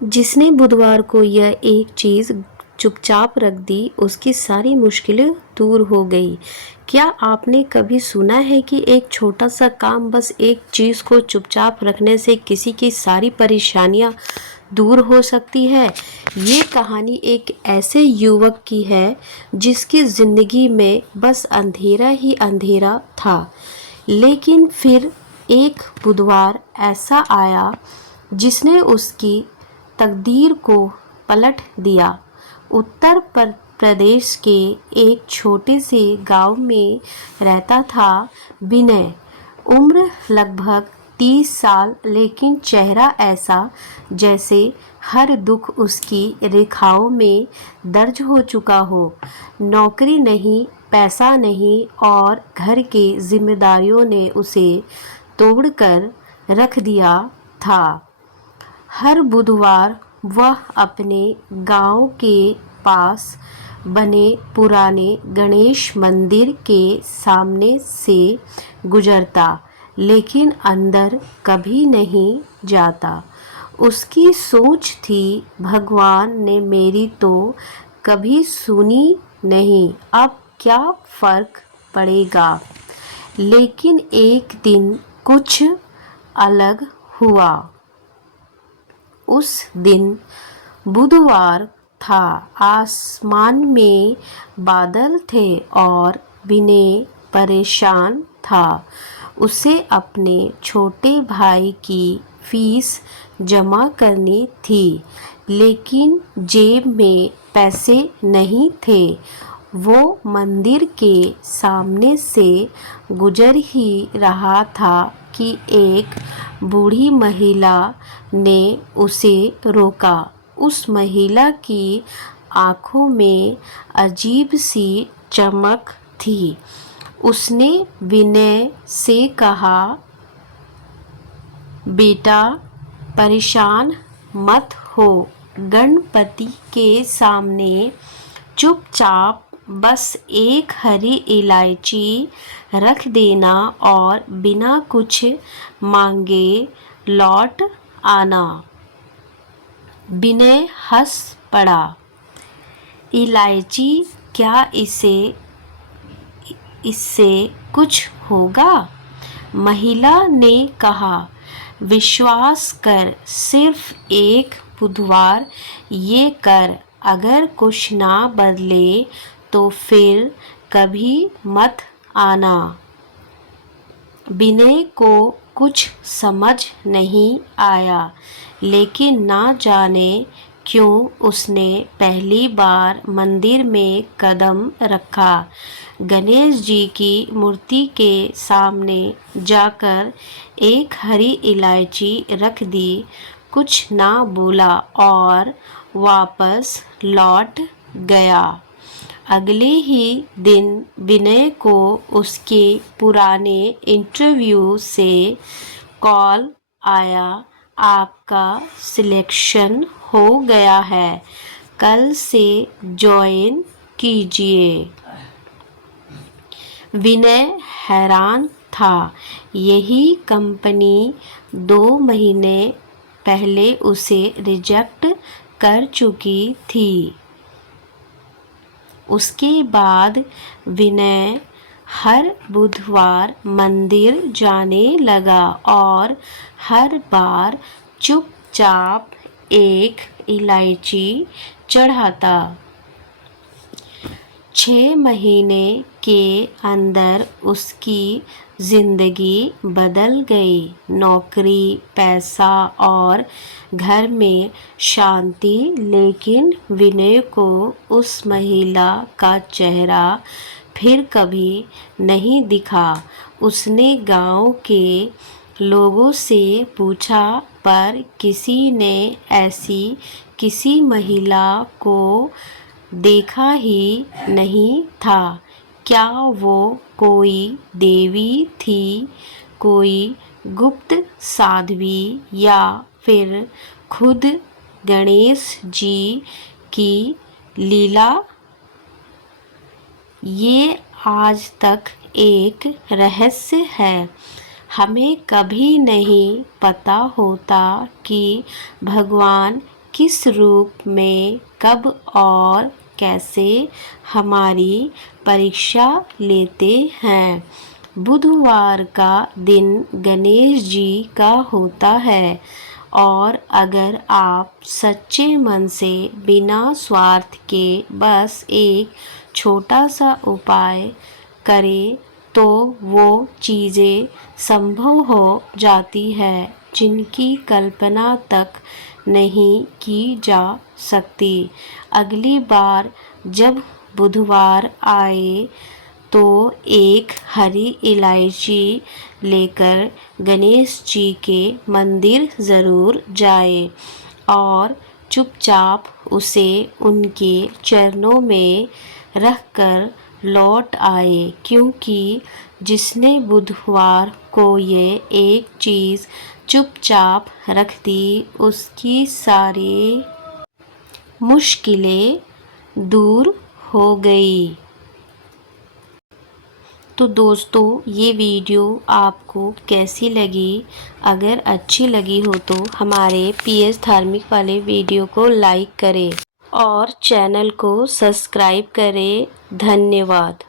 जिसने बुधवार को यह एक चीज़ चुपचाप रख दी, उसकी सारी मुश्किलें दूर हो गई। क्या आपने कभी सुना है कि एक छोटा सा काम, बस एक चीज़ को चुपचाप रखने से किसी की सारी परेशानियां दूर हो सकती है? ये कहानी एक ऐसे युवक की है जिसकी ज़िंदगी में बस अंधेरा ही अंधेरा था। लेकिन फिर एक बुधवार ऐसा आया जिसने उसकी तकदीर को पलट दिया। उत्तर प्रदेश के एक छोटे से गांव में रहता था विनय। उम्र लगभग 30 साल, लेकिन चेहरा ऐसा जैसे हर दुख उसकी रेखाओं में दर्ज हो चुका हो। नौकरी नहीं, पैसा नहीं और घर की जिम्मेदारियों ने उसे तोड़कर रख दिया था। हर बुधवार वह अपने गांव के पास बने पुराने गणेश मंदिर के सामने से गुजरता, लेकिन अंदर कभी नहीं जाता। उसकी सोच थी, भगवान ने मेरी तो कभी सुनी नहीं, अब क्या फर्क पड़ेगा। लेकिन एक दिन कुछ अलग हुआ। उस दिन बुधवार था, आसमान में बादल थे और विनय परेशान था। उसे अपने छोटे भाई की फीस जमा करनी थी, लेकिन जेब में पैसे नहीं थे। वो मंदिर के सामने से गुजर ही रहा था कि एक बूढ़ी महिला ने उसे रोका। उस महिला की आंखों में अजीब सी चमक थी। उसने विनय से कहा, बेटा परेशान मत हो, गणपति के सामने चुपचाप बस एक हरी इलायची रख देना और बिना कुछ मांगे लौट आना। विनय हंस पड़ा। इलायची क्या, इससे कुछ होगा? महिला ने कहा, विश्वास कर, सिर्फ एक बुधवार ये कर, अगर कुछ ना बदले तो फिर कभी मत आना। विनय को कुछ समझ नहीं आया, लेकिन ना जाने क्यों उसने पहली बार मंदिर में कदम रखा। गणेश जी की मूर्ति के सामने जाकर एक हरी इलायची रख दी, कुछ ना बोला और वापस लौट गया। अगले ही दिन विनय को उसके पुराने इंटरव्यू से कॉल आया, आपका सिलेक्शन हो गया है, कल से ज्वाइन कीजिए। विनय हैरान था। यही कंपनी 2 महीने पहले उसे रिजेक्ट कर चुकी थी। उसके बाद विनय हर बुधवार मंदिर जाने लगा और हर बार चुपचाप एक इलायची चढ़ाता। 6 महीने के अंदर उसकी जिंदगी बदल गई। नौकरी, पैसा और घर में शांति, लेकिन विनय को उस महिला का चेहरा फिर कभी नहीं दिखा। उसने गांव के लोगों से पूछा, पर किसी ने ऐसी किसी महिला को देखा ही नहीं था। क्या वो कोई देवी थी, कोई गुप्त साध्वी, या फिर खुद गणेश जी की लीला? ये आज तक एक रहस्य है। हमें कभी नहीं पता होता कि भगवान किस रूप में, कब और कैसे हमारी परीक्षा लेते हैं। बुधवार का दिन गणेश जी का होता है और अगर आप सच्चे मन से बिना स्वार्थ के बस एक छोटा सा उपाय करें तो वो चीज़ें संभव हो जाती है जिनकी कल्पना तक नहीं की जा सकती। अगली बार जब बुधवार आए तो एक हरी इलायची लेकर गणेश जी के मंदिर ज़रूर जाए और चुपचाप उसे उनके चरणों में रखकर लौट आए, क्योंकि जिसने बुधवार को ये एक चीज़ चुपचाप रख दी उसकी सारी मुश्किलें दूर हो गई। तो दोस्तों ये वीडियो आपको कैसी लगी? अगर अच्छी लगी हो तो हमारे PS धार्मिक वाले वीडियो को लाइक करें और चैनल को सब्सक्राइब करें। धन्यवाद।